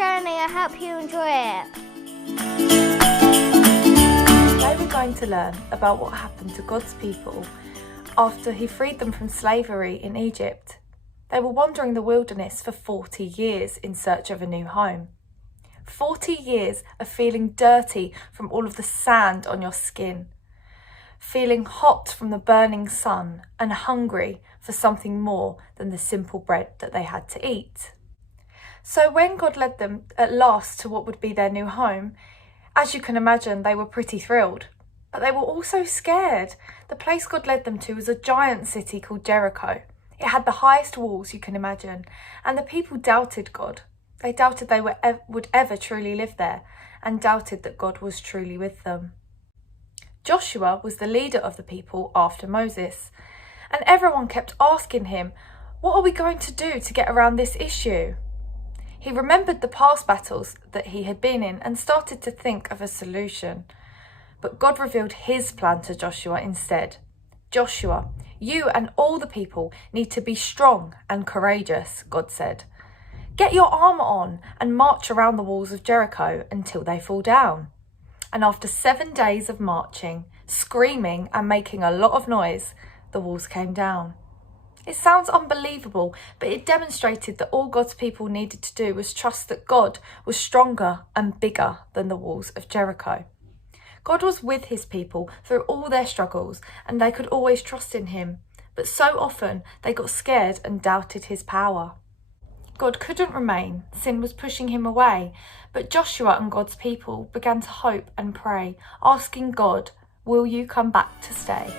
journey. I hope you enjoy it. Today we're going to learn about what happened to God's people after he freed them from slavery in Egypt. They were wandering the wilderness for 40 years in search of a new home. 40 years of feeling dirty from all of the sand on your skin, feeling hot from the burning sun and hungry for something more than the simple bread that they had to eat. So when God led them at last to what would be their new home, as you can imagine, they were pretty thrilled. But they were also scared. The place God led them to was a giant city called Jericho. It had the highest walls you can imagine, and the people doubted God. They doubted they would ever truly live there, and doubted that God was truly with them. Joshua was the leader of the people after Moses, and everyone kept asking him, "What are we going to do to get around this issue?" He remembered the past battles that he had been in and started to think of a solution. But God revealed his plan to Joshua instead. "Joshua, you and all the people need to be strong and courageous," God said. "Get your armour on and march around the walls of Jericho until they fall down." And after 7 days of marching, screaming and making a lot of noise, the walls came down. It sounds unbelievable, but it demonstrated that all God's people needed to do was trust that God was stronger and bigger than the walls of Jericho. God was with his people through all their struggles, and they could always trust in him, but so often they got scared and doubted his power. God couldn't remain, sin was pushing him away, but Joshua and God's people began to hope and pray, asking God, "Will you come back to stay?"